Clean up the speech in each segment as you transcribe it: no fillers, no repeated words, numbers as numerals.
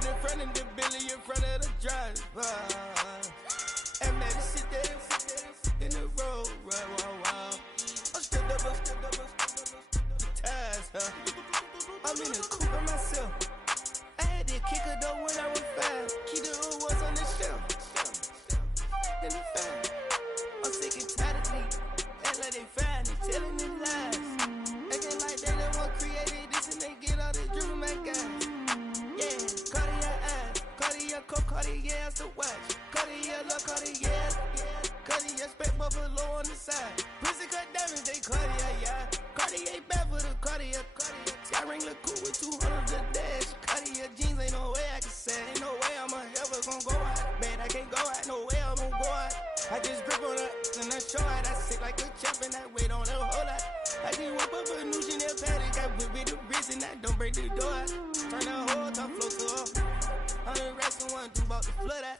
it in front of the Billy, in front of the driver. And man, sit there in the road, wow. I'm stepped up, the ties, huh? I'm in the coupe by myself. I had to kick her though when I was 5. Keep the old ones on the shelf. In the fan. I'm sick and tired of me. Act like they find it, telling them lies. Acting like they the one created this and they get all this driven my guys. Yeah, Cartier eyes, Cartier coat, Cartier ass to watch. Cartier look, Cartier, Cartier spec buffalo on the side. Pussy cut diamonds, they Cartier, yeah. Cartier bad for the Cartier. Sky ring look cool with 200 the dash. Cartier jeans, ain't no way I can say. Ain't no way I'm ever gonna go out. Man, I can't go out, no way I'm gonna go out. I just grip on her and I show out. I sit like a champ and I wait on her whole lot. I just whip up a new Chanel paddock. I whip with the wrist and I don't break the door out. Turn the whole top floor to off. 100 racks and 1 2 about to flood out.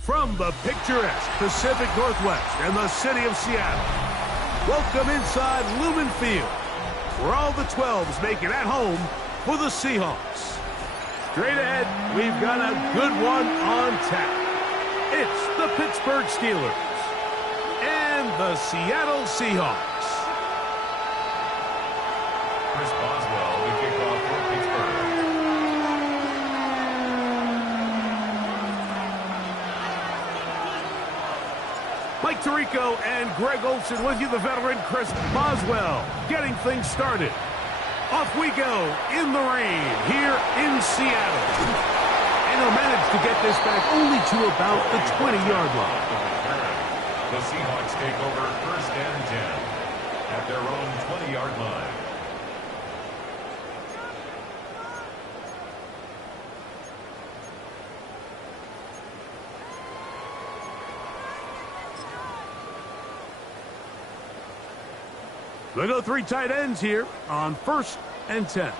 From the picturesque Pacific Northwest and the city of Seattle, welcome inside Lumen Field, where all the 12s make it at home for the Seahawks. Straight ahead, we've got a good one on tap. It's the Pittsburgh Steelers and the Seattle Seahawks. Chris Boswell to kick off for Pittsburgh. Mike Tirico and Greg Olson with you, the veteran Chris Boswell, getting things started. Off we go in the rain here in Seattle. And he'll manage to get this back only to about the 20-yard line. The Seahawks take over 1st and 10 at their own 20-yard line. They go 3 tight ends here on 1st and 10.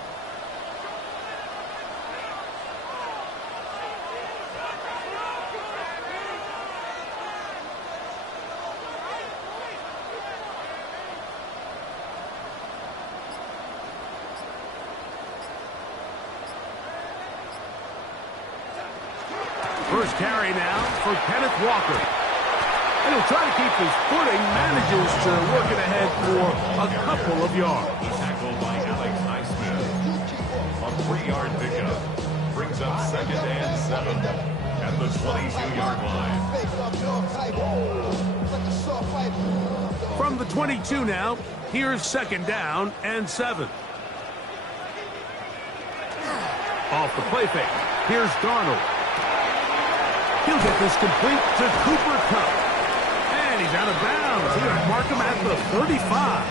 First carry now for Kenneth Walker. And he'll try to keep his footing, manages to work it ahead for a couple of yards. Tackled by Alex Highsmith. A 3-yard pickup. Brings up 2nd and 7 at the 22-yard line. From the 22 now, here's 2nd down and 7. Off the play fake, here's Darnold. He'll get this complete to Cooper Kupp. And he's out of bounds. He's going to mark him at the 35.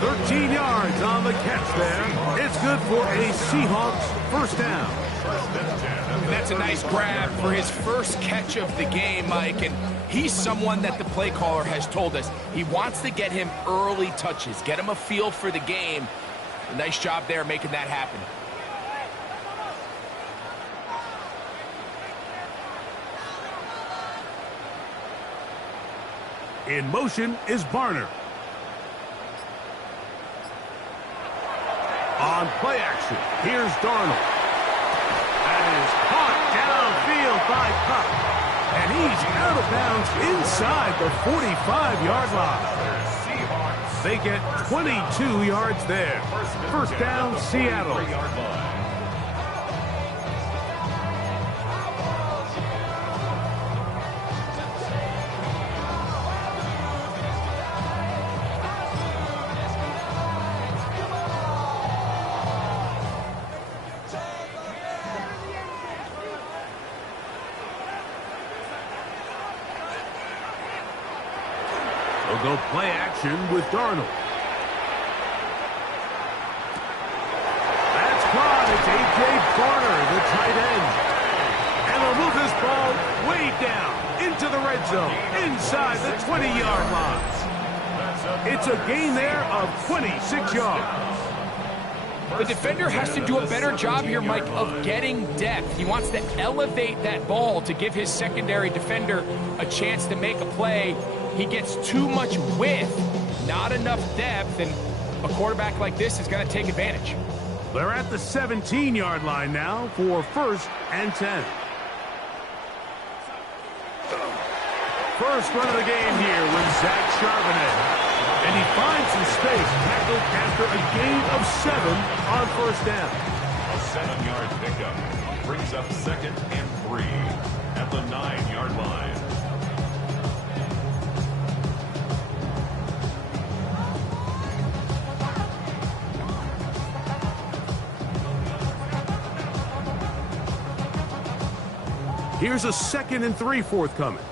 13 yards on the catch there. It's good for a Seahawks 1st down. And that's a nice grab for his first catch of the game, Mike. And he's someone that the play caller has told us he wants to get him early touches, get him a feel for the game. A nice job there making that happen. In motion is Barner. On play action, here's Darnold. That is caught downfield by Kupp. And he's out of bounds inside the 45-yard line. They get 22 yards there. 1st down, Seattle. They'll go play action with Darnold. That's caught. It's A.J. Barner, the tight end. And they'll move this ball way down into the red zone, inside the 20-yard line. It's a gain there of 26 yards. The defender has to do a better job here, Mike, of getting depth. He wants to elevate that ball to give his secondary defender a chance to make a play. He gets too much width, not enough depth, and a quarterback like this is going to take advantage. They're at the 17-yard line now for 1st and 10. First run of the game here with Zach Charbonnet. And he finds some space, tackled after a gain of 7 on 1st down. A 7-yard pickup brings up 2nd and 3 at the 9-yard line. Here's a 2nd and 3 forthcoming.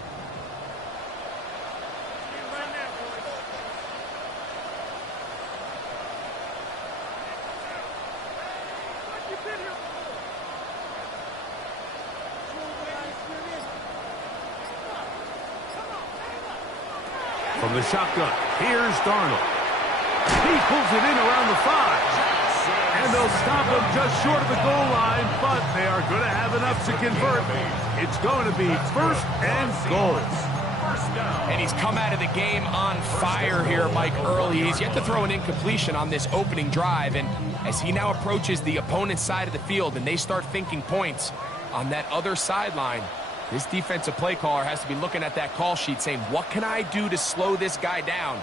From the shotgun, here's Darnold. He pulls it in around the 5. And they'll stop him just short of the goal line, but they are going to have enough to convert. It's going to be 1st and goal. And he's come out of the game on fire here, Mike, early. He's yet to throw an incompletion on this opening drive, and as he now approaches the opponent's side of the field and they start thinking points on that other sideline, this defensive play caller has to be looking at that call sheet saying, what can I do to slow this guy down?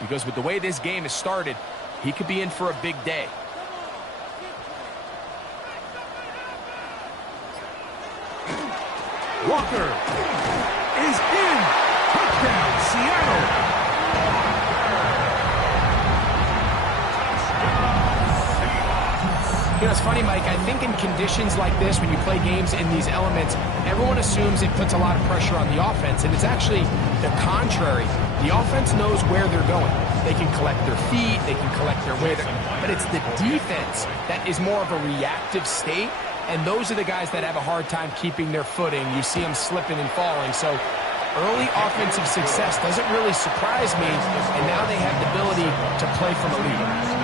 Because with the way this game has started, he could be in for a big day. Walker is in. Touchdown, Seattle. You know, it's funny, Mike, I think in conditions like this, when you play games in these elements, everyone assumes it puts a lot of pressure on the offense, and it's actually the contrary. The offense knows where they're going. They can collect their feet, they can collect their way, but it's the defense that is more of a reactive state, and those are the guys that have a hard time keeping their footing. You see them slipping and falling, so early offensive success doesn't really surprise me, and now they have the ability to play from a lead.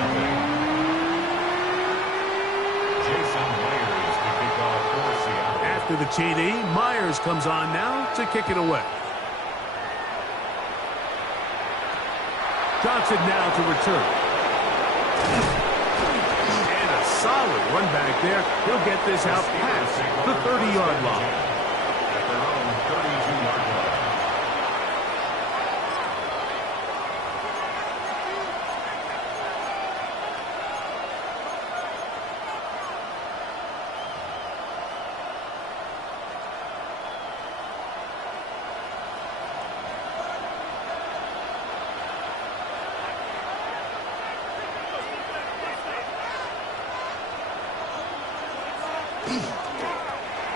After the TD, Myers comes on now to kick it away. Johnson now to return. And a solid run back there. He'll get this out past the 30-yard line. At their own 32-yard line.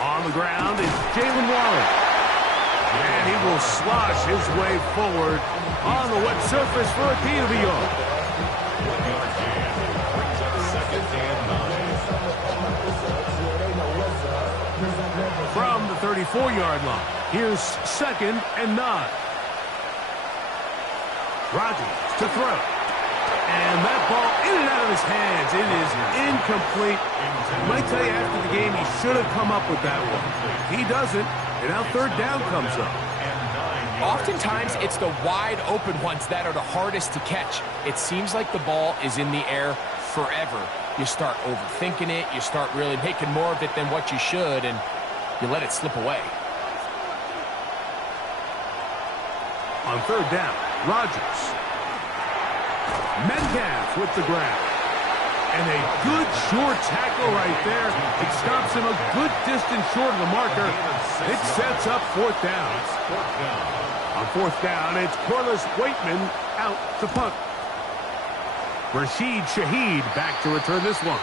On the ground is Jalen Waller. And he will slosh his way forward on the wet surface for a gain of a yard. 1-yard gain brings up 2nd and 9. From the 34-yard line, here's 2nd and 9. Rodgers to throw. And that ball in and out of his hands. It is incomplete. I might tell you after the game he should have come up with that one. He doesn't, and now 3rd down comes up. Oftentimes, it's the wide open ones that are the hardest to catch. It seems like the ball is in the air forever. You start overthinking it. You start really making more of it than what you should, and you let it slip away. On 3rd down, Rodgers. Metcalf with the grab. And a good short tackle right there. It stops him a good distance short of the marker. It sets up 4th down. On 4th down, it's Corliss Waitman out to punt. Rashid Shaheed back to return this one.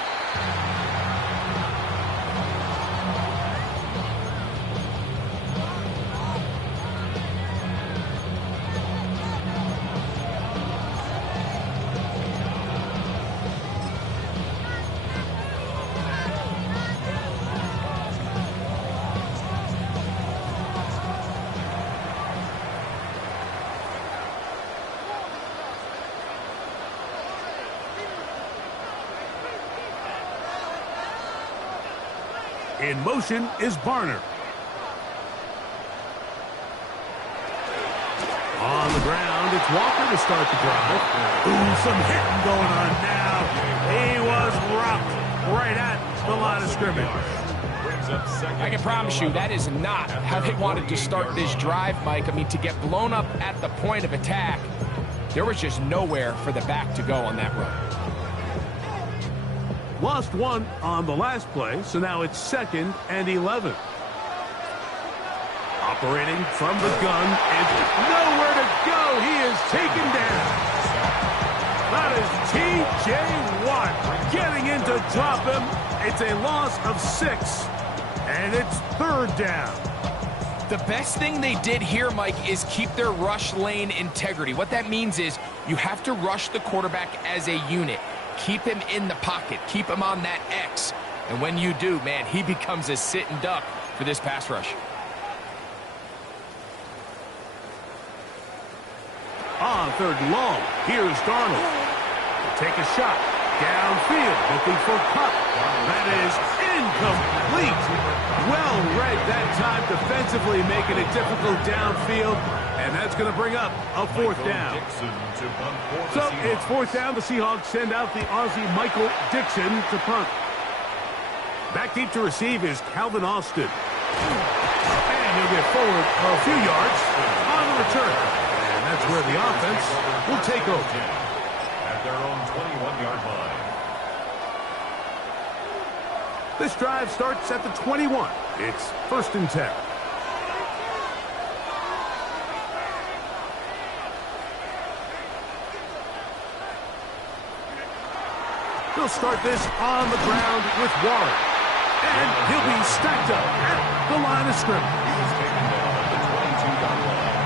In motion is Barner. On the ground, it's Walker to start the drive. Ooh, some hitting going on now. He was rocked right at the line of scrimmage. I can promise you that is not how they wanted to start this drive, Mike. I mean, to get blown up at the point of attack, there was just nowhere for the back to go on that run. Lost one on the last play, so now it's 2nd and 11. Operating from the gun, and nowhere to go. He is taken down. That is T.J. Watt getting in to drop him. It's a loss of 6, and it's 3rd down. The best thing they did here, Mike, is keep their rush lane integrity. What that means is you have to rush the quarterback as a unit. Keep him in the pocket. Keep him on that X. And when you do, man, he becomes a sitting duck for this pass rush. On 3rd and long, here's Darnold. Take a shot. Downfield, looking for Cup. That is incomplete. Well read that time defensively, making it difficult downfield. And that's going to bring up a 4th down. So it's 4th down. The Seahawks send out the Aussie Michael Dixon to punt. Back deep to receive is Calvin Austin. And he'll get forward a few yards on the return. And that's where the offense will take over. At their own 21-yard line. This drive starts at the 21. It's 1st and 10. He'll start this on the ground with Warren. And he'll be stacked up at the line of scrimmage. He's taken down at the 22-yard line.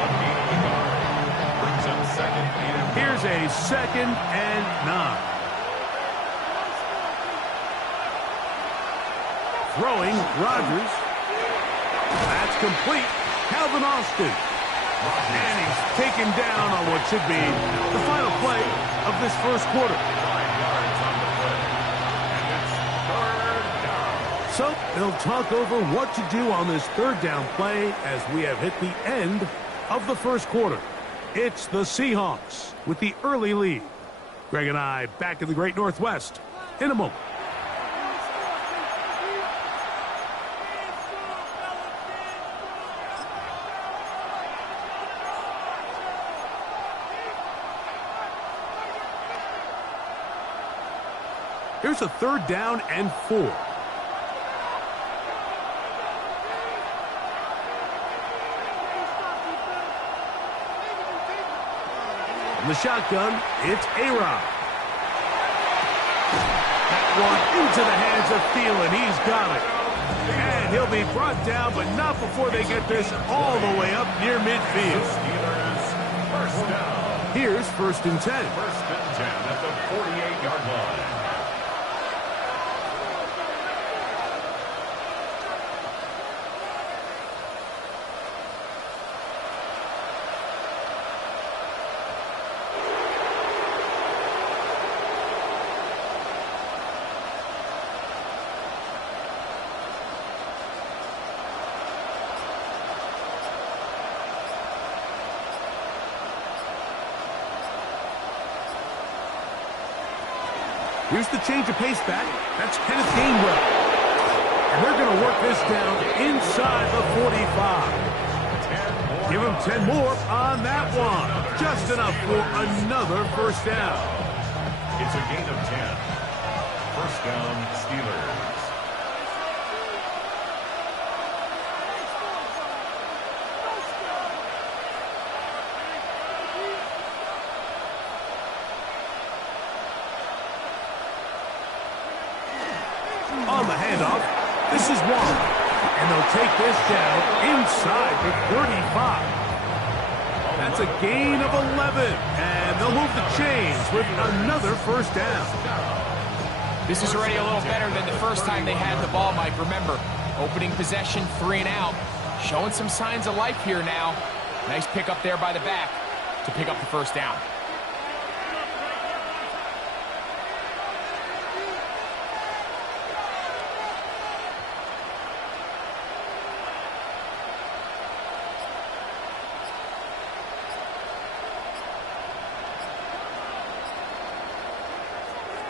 A gain of a yard. Brings up 2nd and 9. Here's a 2nd and 9. Throwing, Rodgers. That's complete. Calvin Austin. And he's taken down on what should be the final play of this first quarter. 5 yards on the play. And it's 3rd down. So they'll talk over what to do on this 3rd down play as we have hit the end of the first quarter. It's the Seahawks with the early lead. Greg and I back in the Great Northwest in a moment. Here's a 3rd down and 4. From the shotgun, it's A-Rod. That one into the hands of Thielen. He's got it. And he'll be brought down, but not before they get this all the way up near midfield. Steelers, 1st down. Here's 1st and 10. 1st and 10 at the 48-yard line. Here's the change of pace back. That's Kenneth Gainwell. And they're going to work this down inside the 45. Give him 10 more on that one. Just enough for another 1st down. It's a gain of 10. 1st down, Steelers. On the handoff, this is Warren. And they'll take this down inside the 35. That's a gain of 11. And they'll move the chains with another 1st down. This is already a little better than the first time they had the ball, Mike. Remember, opening possession, 3 and out. Showing some signs of life here now. Nice pick up there by the back to pick up the 1st down.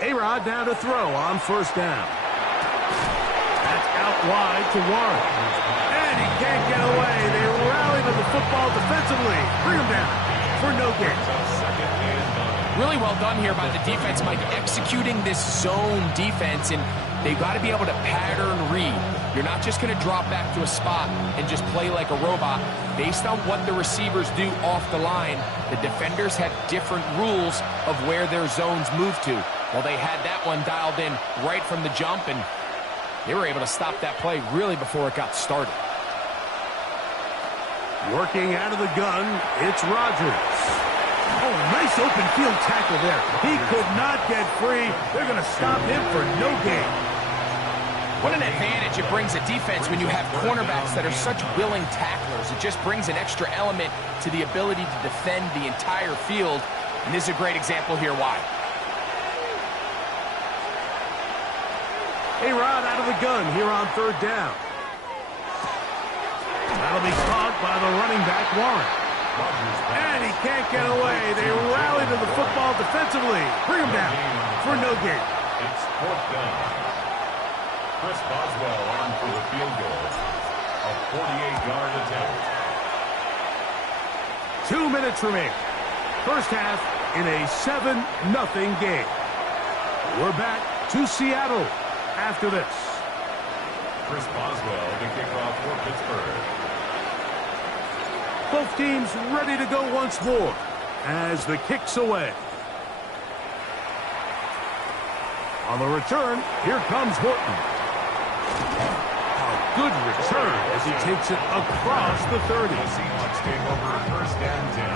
A-Rod now to throw on first down. That's out wide to Warren. And he can't get away. They rally to the football defensively. Bring him down for no gain. Really well done here by the defense, Mike, executing this zone defense, and they've got to be able to pattern read. You're not just going to drop back to a spot and just play like a robot. Based on what the receivers do off the line, the defenders have different rules of where their zones move to. Well, they had that one dialed in right from the jump, and they were able to stop that play really before it got started. Working out of the gun, it's Rodgers. Oh, nice open field tackle there. He could not get free. They're going to stop him for no gain. What an advantage it brings a defense when you have cornerbacks that are such willing tacklers. It just brings an extra element to the ability to defend the entire field. And this is a great example here why. A-Rod out of the gun here on third down. That'll be caught by the running back, Warren. And he can't get away. They rally to the football defensively. Bring him down for no gain. It's fourth down. Chris Boswell on for the field goal. A 48-yard attempt. 2 minutes remaining. First half in a 7-0 game. We're back to Seattle after this. Chris Boswell to kick off for Pittsburgh. Both teams ready to go once more as the kick's away. On the return, here comes Horton. A good return as he takes it across the 30. The Seahawks take over first and 10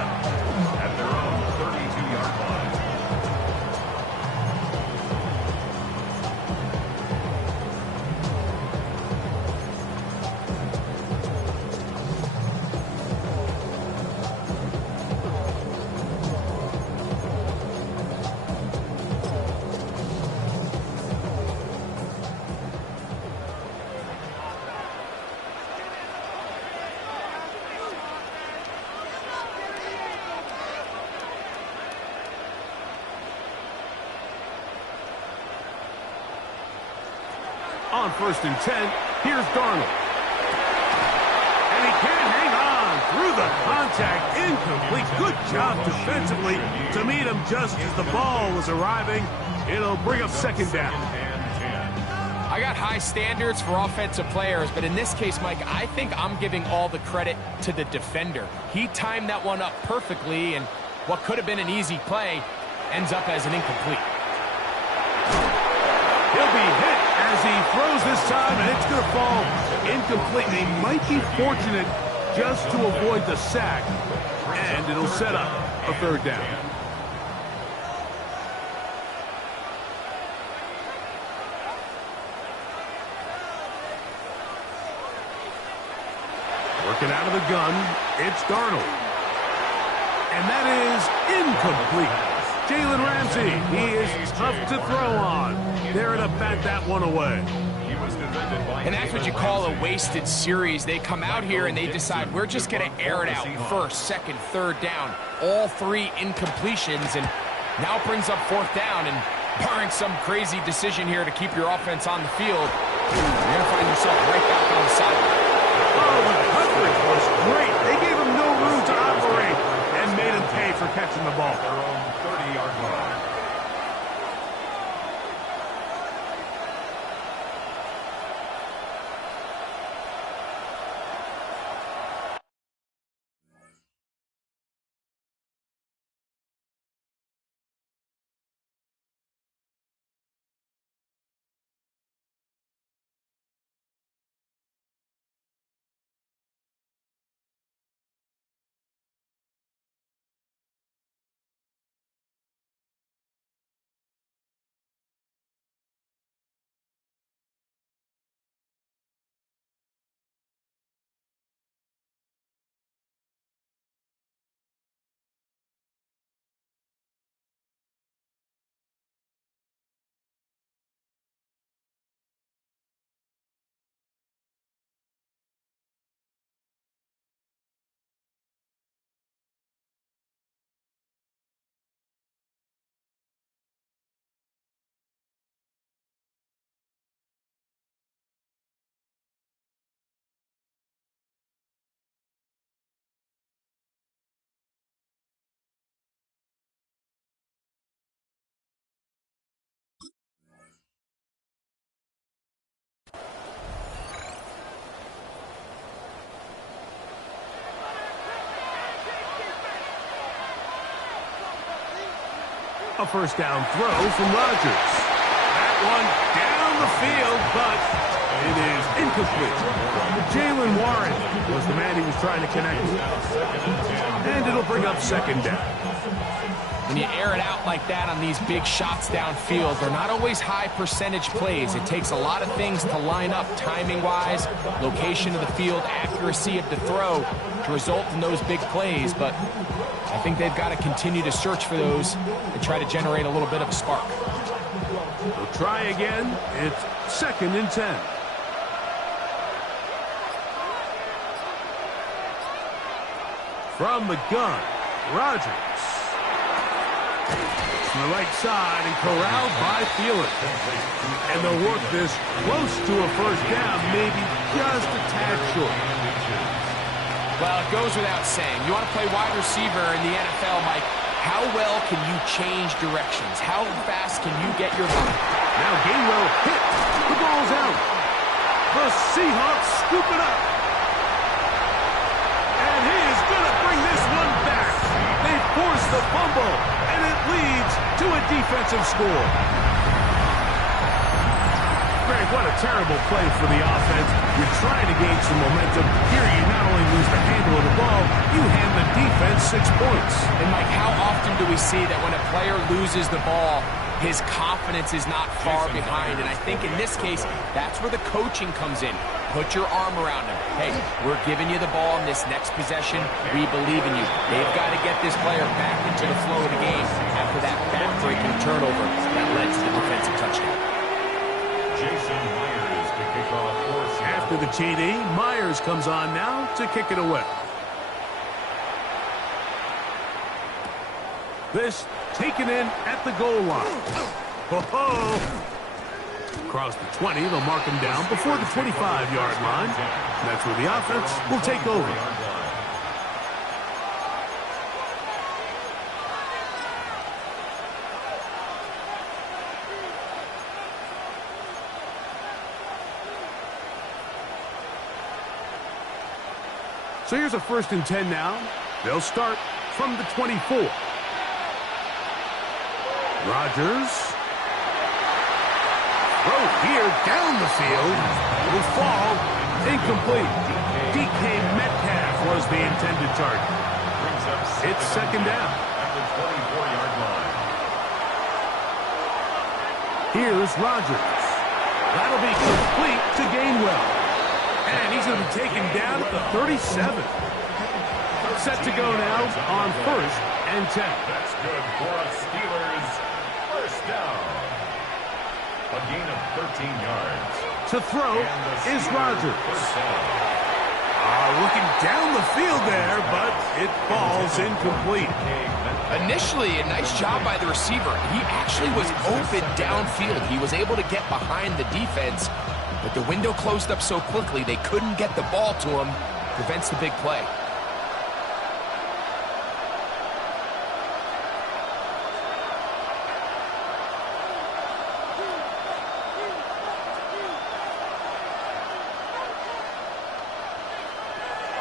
at their own 32-yard line. On first and 10, here's Darnold. And he can't hang on through the contact. Incomplete. Good job defensively to meet him just as the ball was arriving. It'll bring up second down. I got high standards for offensive players, but in this case, Mike, I think I'm giving all the credit to the defender. He timed that one up perfectly, and what could have been an easy play ends up as an incomplete. He'll be hit as he throws this time, and it's going to fall incomplete. They might be fortunate just to avoid the sack, and it'll set up a third down. Working out of the gun, it's Darnold. And that is incomplete. Jalen Ramsey, he is tough to throw on. There to bat that one away. And that's what you call a wasted series. They come out here and they decide we're just going to air it out first, second, third down. All three incompletions, and now it brings up fourth down. And barring some crazy decision here to keep your offense on the field, you're going to find yourself right back on the sideline. Oh, the coverage was great. They gave him no room to operate and made him pay for catching the ball. Their own 30-yard line. A first down throw from Rodgers. That one down the field, but it is incomplete. Jalen Warren was the man he was trying to connect with. And it'll bring up second down. When you air it out like that on these big shots downfield, they're not always high percentage plays. It takes a lot of things to line up timing-wise, location of the field, accuracy of the throw to result in those big plays. But I think they've got to continue to search for those and try to generate a little bit of a spark. We'll try again. It's 2nd and 10. From the gun, Rodgers. From the right side and corralled by Thielen. And they'll work this close to a first down, maybe just a tad short. Well, it goes without saying. You want to play wide receiver in the NFL, Mike, how well can you change directions? How fast can you get your ball? Now Gainwell hit. The ball's out. The Seahawks scoop it up. And he is going to bring this one back. They force the fumble, and it leads to a defensive score. Greg, what a terrible play for the offense. You're trying to gain some momentum. Here you not only lose the handle of the ball, you hand the defense 6 points. And Mike, how often do we see that when a player loses the ball, his confidence is not far behind? And I think in this case, that's where the coaching comes in. Put your arm around him. Hey, we're giving you the ball in this next possession. We believe in you. They've got to get this player back into the flow of the game after that back-breaking turnover that led to the defensive touchdown. Jason Myers to kick off for Seattle. After the TD, Myers comes on now to kick it away. This taken in at the goal line. Ho-ho! Across the 20, they'll mark him down before the 25-yard line. And that's where the offense will take over. So here's a 1st and 10 now. They'll start from the 24. Rodgers. Throw here down the field. Will fall. Incomplete. DK Metcalf was the intended target. It's 2nd down. At the 24-yard line. Here's Rodgers. That'll be complete to Gainwell. And he's going to be taken down at the 37. Set to go now on 1st and 10. That's good for a Steelers first down. A gain of 13 yards. To throw is Rodgers. Looking down the field there, but it falls incomplete. Initially, a nice job by the receiver. He actually was open downfield. He was able to get behind the defense, but the window closed up so quickly they couldn't get the ball to him. Prevents the big play.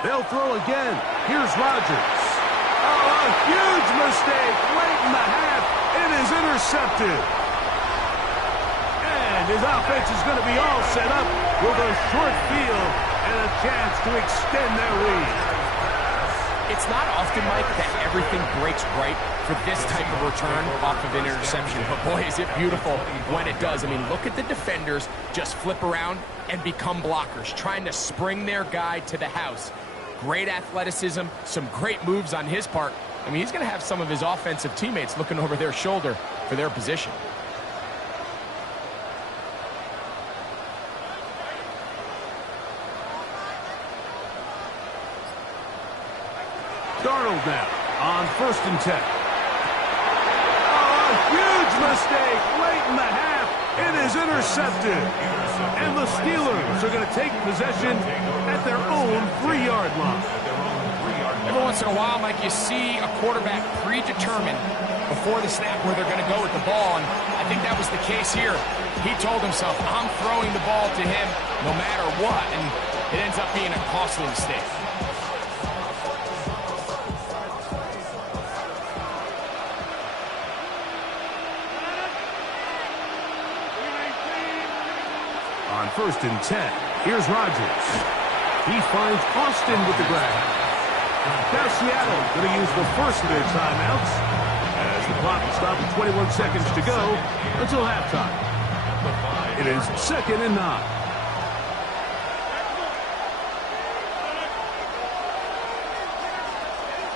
They'll throw again. Here's Rodgers. Oh, a huge mistake late in the half. It is intercepted. And his offense is going to be all set up with a short field and a chance to extend their lead. It's not often, Mike, that everything breaks right for this type of return off of an interception. But boy, is it beautiful when it does. I mean, look at the defenders just flip around and become blockers, trying to spring their guy to the house. Great athleticism, some great moves on his part. I mean, he's going to have some of his offensive teammates looking over their shoulder for their position. Darnold now on 1st and 10. Oh, a huge mistake late in the half. It is intercepted. And the Steelers are going to take possession at their own 3-yard line. Every once in a while, Mike, you see a quarterback predetermined before the snap where they're going to go with the ball, and I think that was the case here. He told himself, I'm throwing the ball to him no matter what, and it ends up being a costly mistake. On 1st and 10, here's Rodgers. He finds Austin with the grab. Now Seattle going to use the first of their timeouts as the clock will stop with 21 seconds to go until halftime. It is 2nd and 9.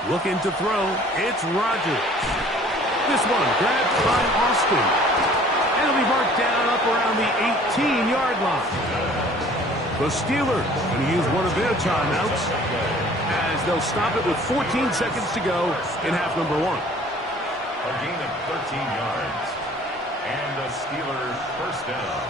Looking to throw, it's Rodgers. This one grabbed by Austin. And it'll be marked down up around the 18-yard line. The Steelers going to use one of their timeouts as they'll stop it with 14 seconds to go in half number 1. A gain of 13 yards. And the Steelers first down.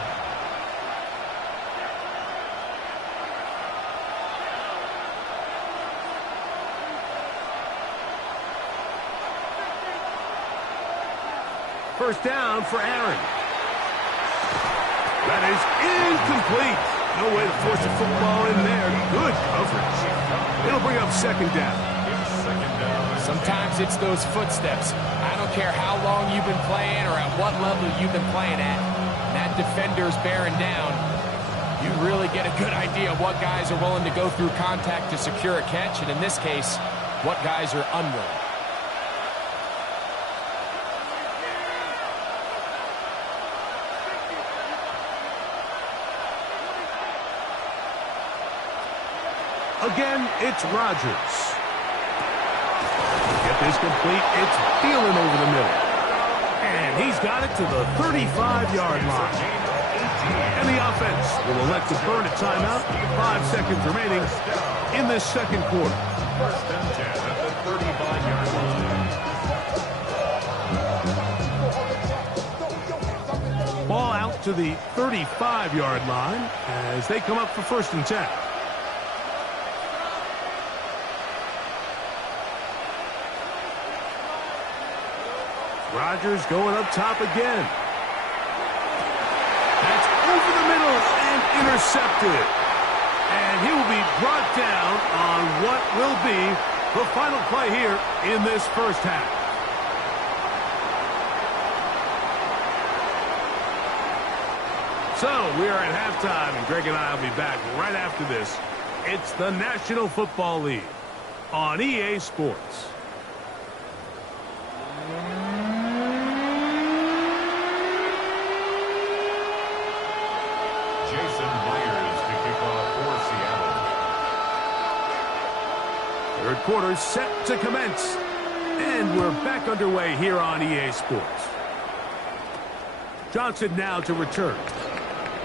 First down for Aaron. That is incomplete. No way to force the football in there. Good coverage. It'll bring up 2nd down. Sometimes it's those footsteps. I don't care how long you've been playing or at what level you've been playing at. That defender's bearing down. You really get a good idea of what guys are willing to go through contact to secure a catch, and in this case, what guys are unwilling. Again, it's Rodgers. Get this complete. It's Thielen over the middle. And he's got it to the 35-yard line. And the offense will elect to burn a timeout. 5 seconds remaining in this 2nd quarter. First and 10 at the 35-yard line. Ball out to the 35-yard line as they come up for 1st and 10. Rodgers going up top again. That's over the middle and intercepted. And he will be brought down on what will be the final play here in this first half. So we are at halftime, and Greg and I will be back right after this. It's the National Football League on EA Sports. Third quarter set to commence. And we're back underway here on EA Sports. Johnson now to return.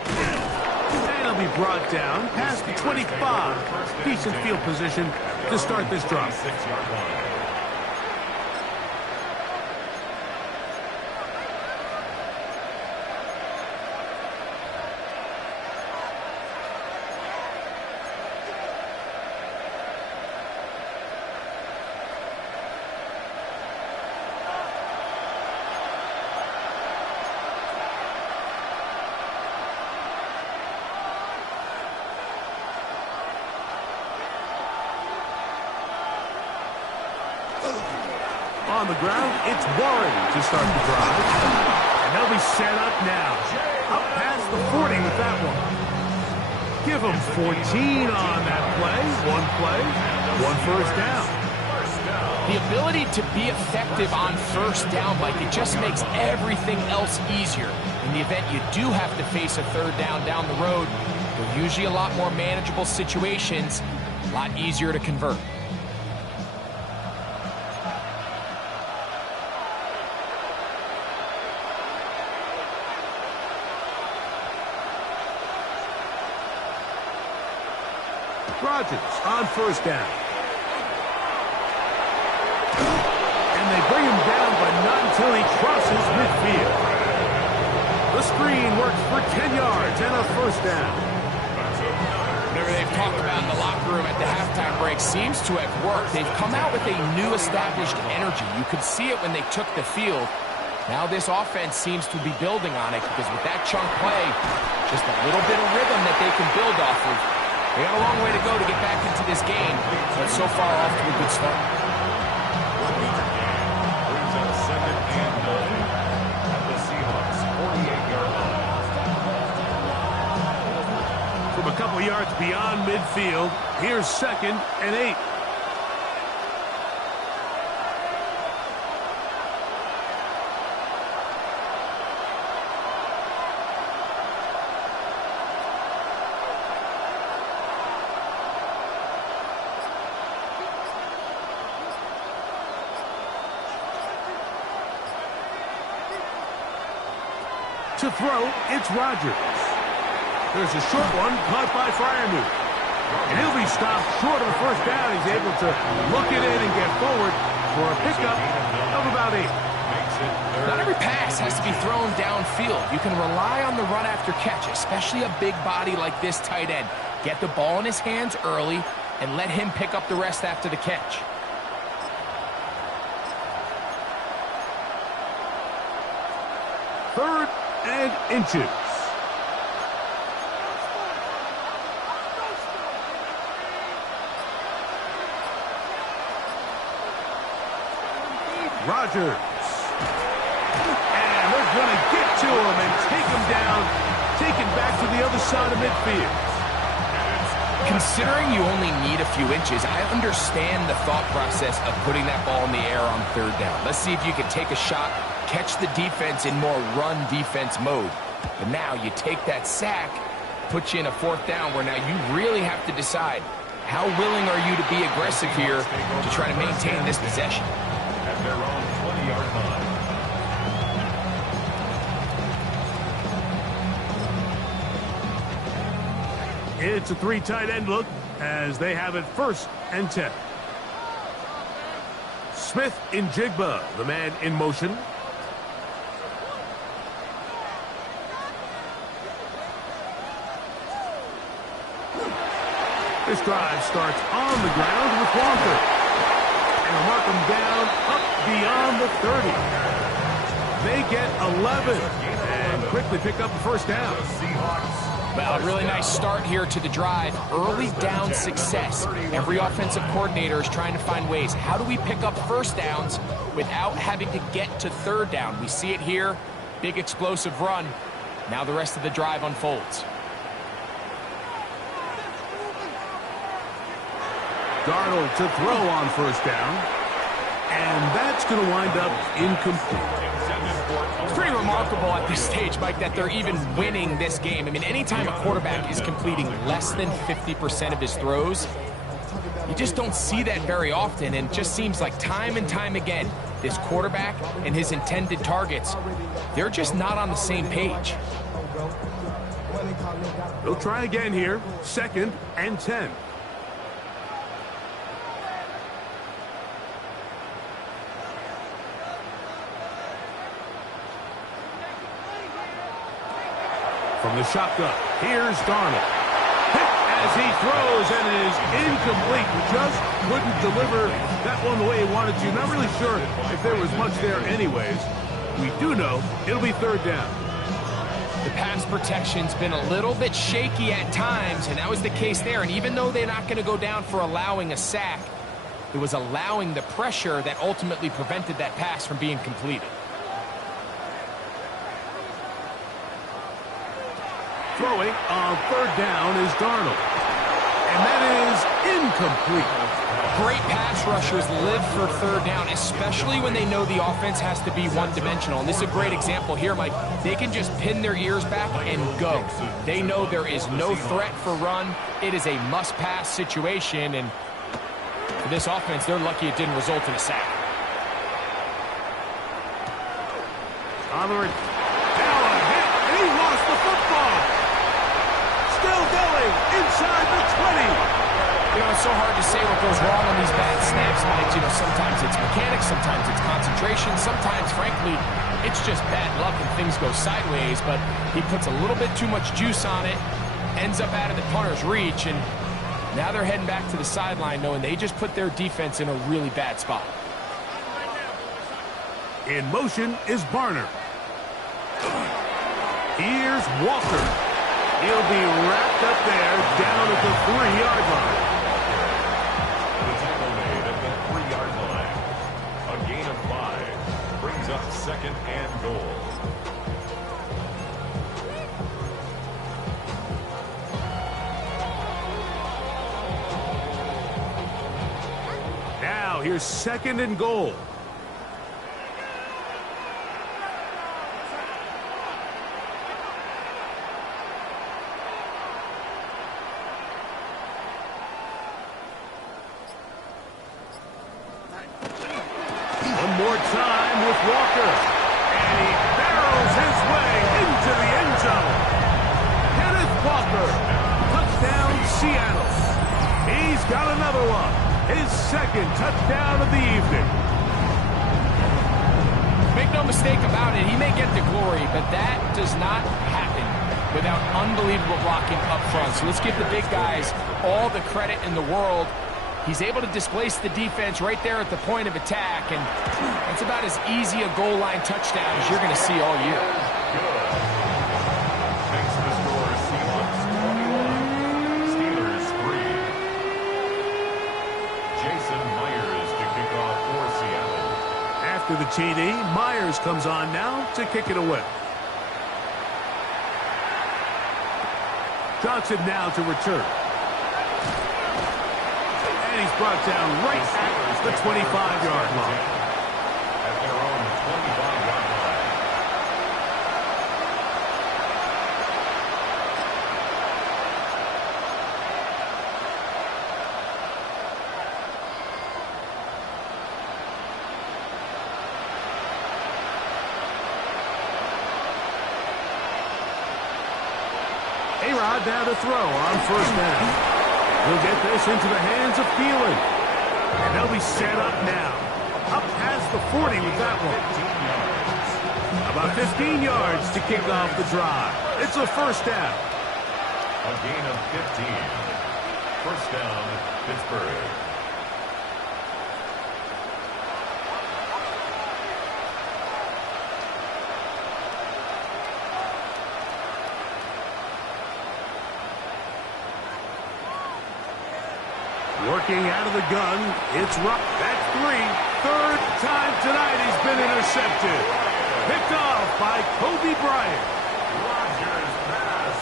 And he'll be brought down past the 25. Decent field position to start this drive. On the ground, it's Warren to start the drive. And they'll be set up now. Up past the 40 with that one. Give them 14 on that play. One first down. The ability to be effective on first down, Mike, it just makes everything else easier. In the event you do have to face a 3rd down down the road, they're usually a lot more manageable situations, a lot easier to convert. Rodgers on 1st down. And they bring him down, but not until he crosses midfield. The screen works for 10 yards and a 1st down. Whatever they've talked about in the locker room at the halftime break seems to have worked. They've come out with a new established energy. You could see it when they took the field. Now this offense seems to be building on it because with that chunk play, just a little bit of rhythm that they can build off of. They got a long way to go to get back into this game, but so far off to a good start. Brings up 2nd and 9 at the Seahawks 48-yard line. couple yards beyond midfield. Here's 2nd and 8. To throw, it's Rodgers. There's a short one caught by Fryermuth. And he'll be stopped short of the first down. He's able to look it in and get forward for a pickup of about 8. Not every pass has to be thrown downfield. You can rely on the run after catch, especially a big body like this tight end. Get the ball in his hands early and let him pick up the rest after the catch. Third and inches. Rodgers. And they're going to get to him and take him down, take it back to the other side of midfield. Considering you only need a few inches, I understand the thought process of putting that ball in the air on 3rd down. Let's see if you can take a shot, catch the defense in more run defense mode. But now you take that sack, put you in a 4th down where now you really have to decide how willing are you to be aggressive here to try to maintain this possession. At their own 20-yard line. It's a 3 tight end look as they have it 1st and 10. Smith in Jigba, the man in motion. This drive starts on the ground with Walker. And they'll mark him down up beyond the 30. They get 11 and quickly pick up the first down. Well, a really nice start here to the drive. Early down success. Every offensive coordinator is trying to find ways. How do we pick up first downs without having to get to 3rd down? We see it here. Big explosive run. Now the rest of the drive unfolds. Darnold to throw on 1st down. And that's going to wind up incomplete. It's pretty remarkable at this stage, Mike, that they're even winning this game. I mean, anytime a quarterback is completing less than 50% of his throws, you just don't see that very often. And it just seems like time and time again, this quarterback and his intended targets, they're just not on the same page. They'll try again here. 2nd and 10. From the shotgun, here's Darnold. Hit as he throws and it is incomplete. Just couldn't deliver that one the way he wanted to. Not really sure if there was much there anyways. We do know it'll be 3rd down. The pass protection's been a little bit shaky at times, and that was the case there. And even though they're not going to go down for allowing a sack, it was allowing the pressure that ultimately prevented that pass from being completed. Throwing on 3rd down is Darnold. And that is incomplete. Great pass rushers live for 3rd down, especially when they know the offense has to be one-dimensional. And this is a great example here, Mike. They can just pin their ears back and go. They know there is no threat for run. It is a must-pass situation, and for this offense, they're lucky it didn't result in a sack. On the hit, and he lost the football. Still going inside the 20. You know, it's so hard to say what goes wrong on these bad snaps, Mike. You know, sometimes it's mechanics, sometimes it's concentration, sometimes, frankly, it's just bad luck and things go sideways, but he puts a little bit too much juice on it, ends up out of the punter's reach, and now they're heading back to the sideline knowing they just put their defense in a really bad spot. In motion is Barner. Here's Walker. He'll be wrapped up there down at the 3-yard line. The tackle made at the 3-yard line. A gain of 5 brings up 2nd and goal. Now here's 2nd and goal. One more time with Walker. And he barrels his way into the end zone. Kenneth Walker. Touchdown, Seattle. He's got another one. His 2nd touchdown of the evening. Make no mistake about it, he may get the glory, but that does not happen without unbelievable blocking up front. So let's give the big guys all the credit in the world. He's able to displace the defense right there at the point of attack, and that's about as easy a goal line touchdown as you're going to see all year. Makes the score Seahawks 21, Steelers 3. Jason Myers to kick off for Seattle. After the TD, Myers comes on now to kick it away. Johnson now to return. And he's brought down right at the 25-yard line. At their own 25-yard line. A-Rod now to throw on 1st down. He'll get this into the hands of Thielen. And they'll be set up now. Up past the 40 with that one. About 15 yards to kick off the drive. It's a 1st down. A gain of 15. 1st down, Pittsburgh. Working out of the gun, it's Rupp. That's 3. 3rd time tonight he's been intercepted. Picked off by Kobe Bryant. Rodgers pass.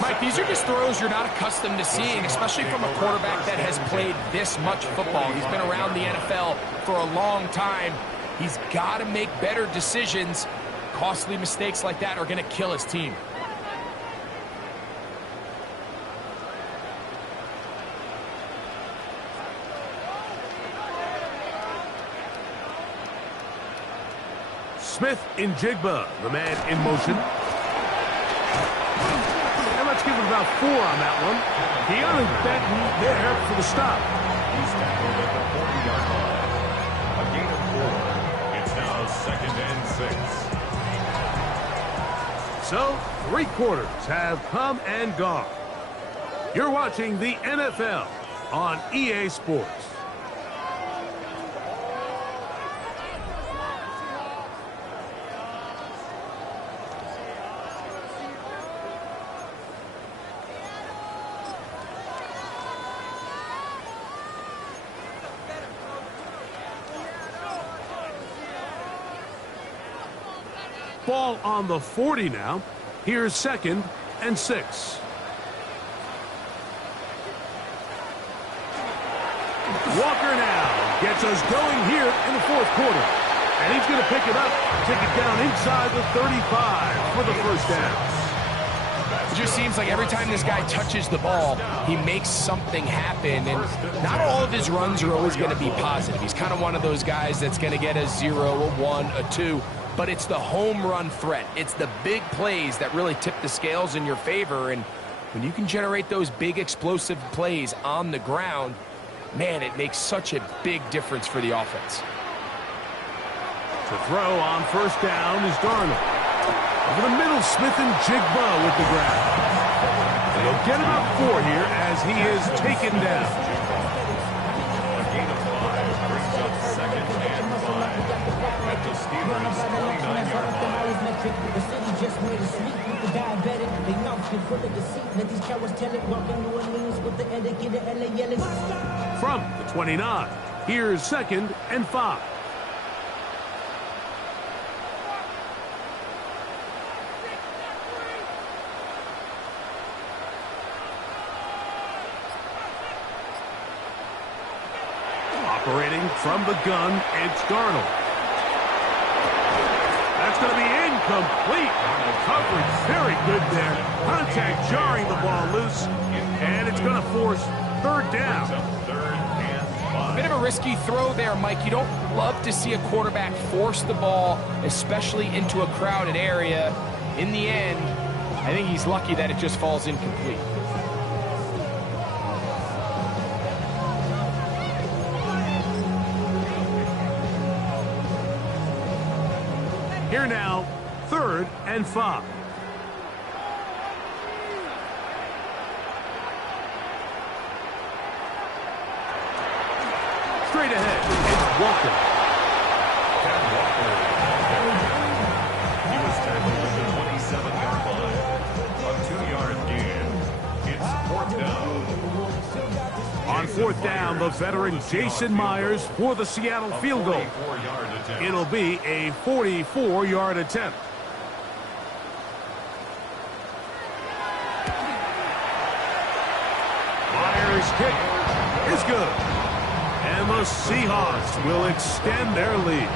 Mike, these are just throws you're not accustomed to seeing, especially from a quarterback that has played this much football. He's been around the NFL for a long time. He's got to make better decisions. Costly mistakes like that are going to kill his team. Smith in Jigba, the man in motion. And let's give him about 4 on that one. Keanu Benton there for the stop. He's tackled at the 40-yard line. A gain of 4. It's now 2nd and 6. So, 3 quarters have come and gone. You're watching the NFL on EA Sports. Ball on the 40 now. Here's 2nd and 6. Walker now gets us going here in the 4th quarter. And he's going to pick it up, take it down inside the 35 for the 1st down. It just seems like every time this guy touches the ball, he makes something happen. And not all of his runs are always going to be positive. He's kind of one of those guys that's going to get a 0, a 1, a 2. But it's the home run threat. It's the big plays that really tip the scales in your favor. And when you can generate those big explosive plays on the ground, man, it makes such a big difference for the offense. To throw on 1st down is Darnold. Over the middle, Smith and Jigba with the grab. And he'll get about 4 here as he is taken down. A gain of 5 brings up 2nd and 5 at the Steelers' 29-yard line. The city just made a sweep with the diabetic. They mouth get full of deceit. Let these cowards tell it. Walking New Orleans with the etiquette of LA yelling. From the 29, here's 2nd and 5. Operating from the gun, it's Darnold. That's going to be incomplete. Coverage very good there. Contact jarring the ball loose, and it's going to force third down. Bit of a risky throw there, Mike. You don't love to see a quarterback force the ball, especially into a crowded area. In the end, I think he's lucky that it just falls incomplete. Here now, 3rd and 5. Straight ahead, it's Walker. Ken Walker. He was tackled at the 27-yard line. A 2-yard gain. It's 4th down. On 4th down, the veteran Jason Myers for the Seattle field goal. It'll be a 44-yard attempt. Myers' kick is good. And the Seahawks will extend their lead.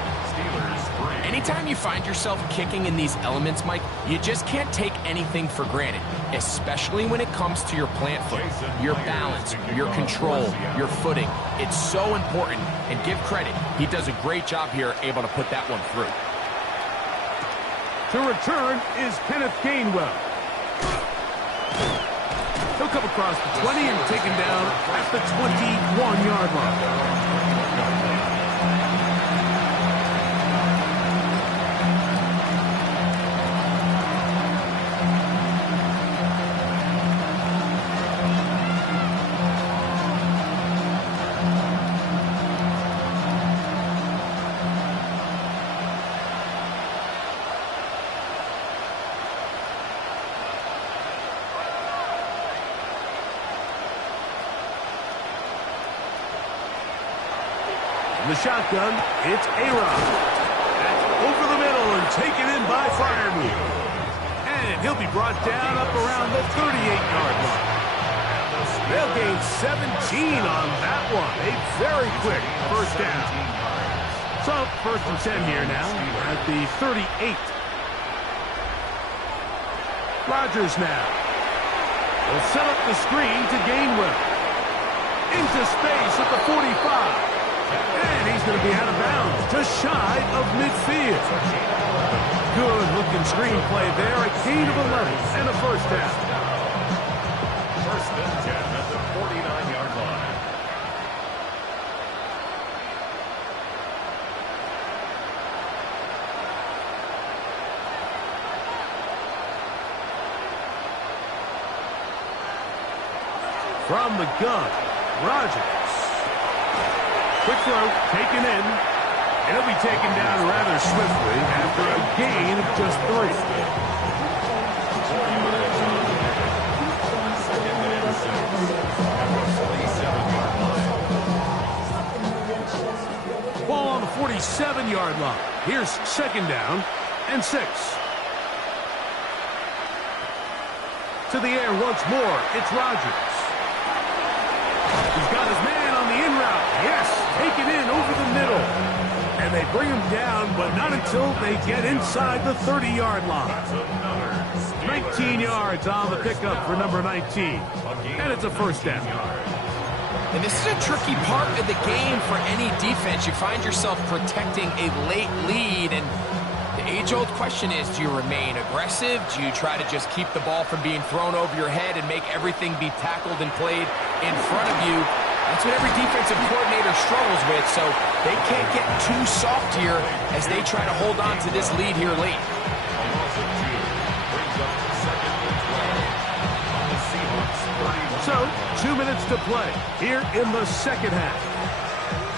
Anytime you find yourself kicking in these elements, Mike, you just can't take anything for granted, especially when it comes to your plant foot, your balance, your control, your footing. It's so important, and give credit. He does a great job here, able to put that one through. To return is Kenneth Gainwell. He'll come across the 20 and taken down at the 21-yard line. The shotgun, it's A-Rod. That's over the middle and taken in by Freiermuth. And he'll be brought down up around the 38-yard line. They'll gain 17 on that one. A very quick first down. So, 1st and 10 here now at the 38. Rodgers now. Will set up the screen to Gainwell. Into space at the 45. And he's going to be out of bounds, just shy of midfield. Good-looking screenplay there, a gain of 11 and a first down. 1st and 10 at the 49-yard line. From the gun, Rodgers. Quick throw, taken in, and he'll be taken down rather swiftly after a gain of just 3. Ball on the 47-yard line. Here's 2nd down and 6. To the air once more, it's Rodgers. He's got his man on the in route. Yes, taken in over the middle. And they bring him down, but not until they get inside the 30-yard line. 19 yards on the pickup for number 19. And it's a first down. And this is a tricky part of the game for any defense. You find yourself protecting a late lead, and the age-old question is, do you remain aggressive? Do you try to just keep the ball from being thrown over your head and make everything be tackled and played in front of you? That's what every defensive coordinator struggles with, so they can't get too soft here as they try to hold on to this lead here late. So, 2 minutes to play here in the second half.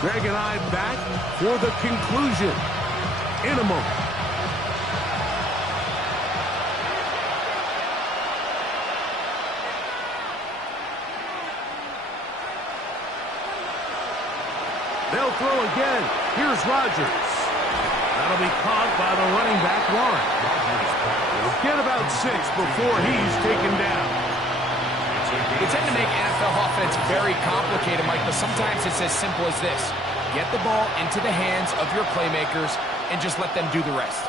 Greg and I back for the conclusion in a moment. They'll throw again. Here's Rodgers. That'll be caught by the running back, Warren. He'll get about 6 before he's taken down. They tend to make NFL offense very complicated, Mike, but sometimes it's as simple as this. Get the ball into the hands of your playmakers and just let them do the rest.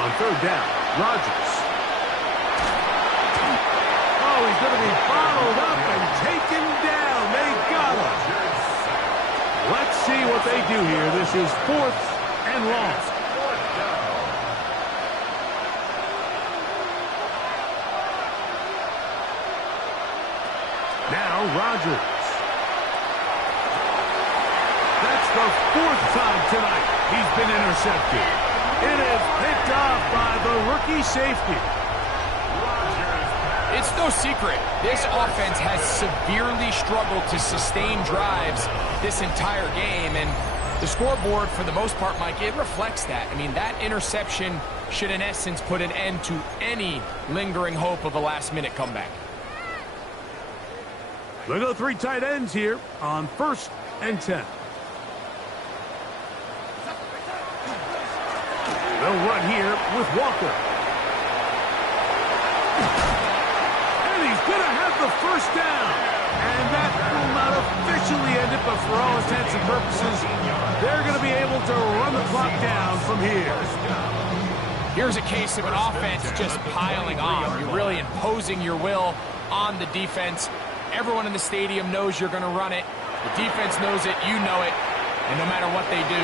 On third down, Rodgers. Oh, he's going to be bottled up and taken down. They got him. Let's see what they do here. This is 4th and long. Now Rodgers. That's the 4th time tonight he's been intercepted. It is picked off by the rookie safety. It's no secret, this offense has severely struggled to sustain drives this entire game, and the scoreboard, for the most part, Mike, it reflects that. I mean, that interception should, in essence, put an end to any lingering hope of a last-minute comeback. They'll go 3 tight ends here on 1st and 10. They'll run here with Walker. And he's going to have the 1st down. And that will not officially end it, but for all intents and purposes, they're going to be able to run the clock down from here. Here's a case of an offense just piling on. You're really imposing your will on the defense. Everyone in the stadium knows you're going to run it. The defense knows it, you know it. And no matter what they do,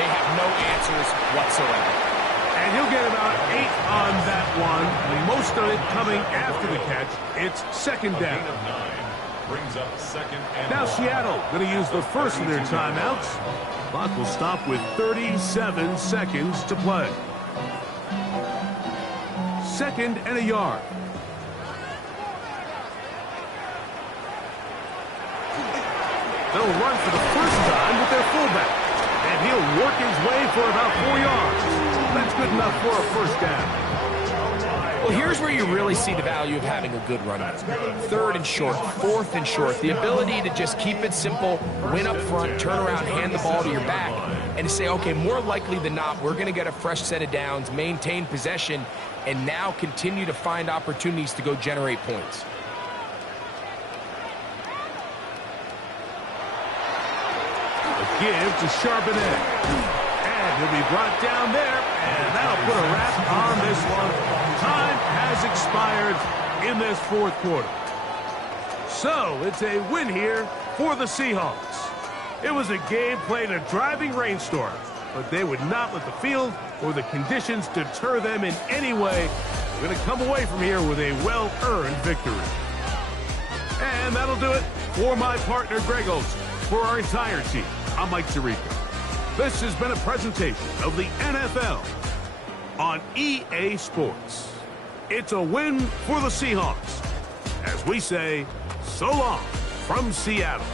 they have no answers whatsoever. And he'll get about 8 on that one. Most of it coming after the catch. It's 2nd down. Brings up 2nd and now Seattle going to use the first of their timeouts. Clock will stop with 37 seconds to play. 2nd and a yard. They'll run for the first time with their fullback. And he'll work his way for about 4 yards. That's good enough for a 1st down. Well, here's where you really see the value of having a good running back. 3rd and short, 4th and short. The ability to just keep it simple, win up front, turn around, hand the ball to your back, and to say, okay, more likely than not, we're going to get a fresh set of downs, maintain possession, and now continue to find opportunities to go generate points. Give to Charbonnet. And he'll be brought down there, and that'll put a wrap on this one. Time has expired in this 4th quarter. So it's a win here for the Seahawks. It was a game played in a driving rainstorm, but they would not let the field or the conditions deter them in any way. They're going to come away from here with a well-earned victory. And that'll do it for my partner, Greg Olson. For our entire team, I'm Mike Tirico. This has been a presentation of the NFL on EA Sports. It's a win for the Seahawks. As we say, so long from Seattle.